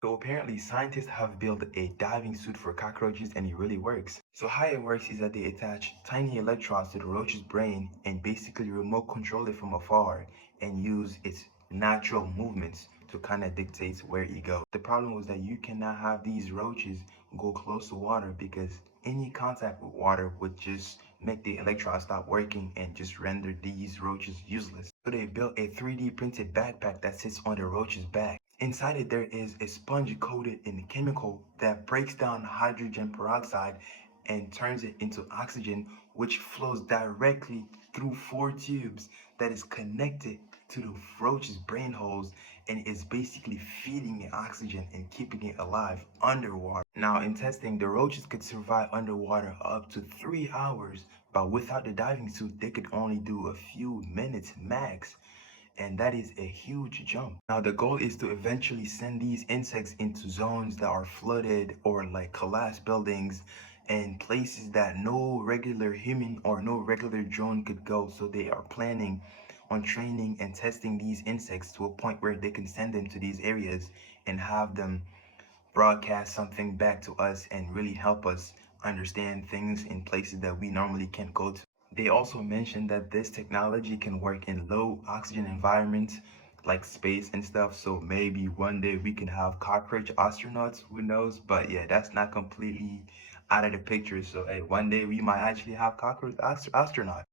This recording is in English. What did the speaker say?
So apparently scientists have built a diving suit for cockroaches and it really works. So how it works is that they attach tiny electrodes to the roach's brain and basically remote control it from afar and use its natural movements to kind of dictate where it goes. The problem was that you cannot have these roaches go close to water because any contact with water would just make the electrodes stop working and just render these roaches useless. So they built a 3D printed backpack that sits on the roach's back. Inside it, there is a sponge coated in a chemical that breaks down hydrogen peroxide and turns it into oxygen, which flows directly through four tubes that is connected to the roach's brain holes and is basically feeding it oxygen and keeping it alive underwater. Now, in testing, the roaches could survive underwater up to 3 hours, but without the diving suit, they could only do a few minutes max, and that is a huge jump. Now, the goal is to eventually send these insects into zones that are flooded or like collapsed buildings and places that no regular human or no regular drone could go. So they are planning on training and testing these insects to a point where they can send them to these areas and have them broadcast something back to us and really help us understand things in places that we normally can't go to. They also mentioned that this technology can work in low oxygen environments like space and stuff. So maybe one day we can have cockroach astronauts, who knows? But yeah, that's not completely out of the picture. So hey, one day we might actually have cockroach astronauts.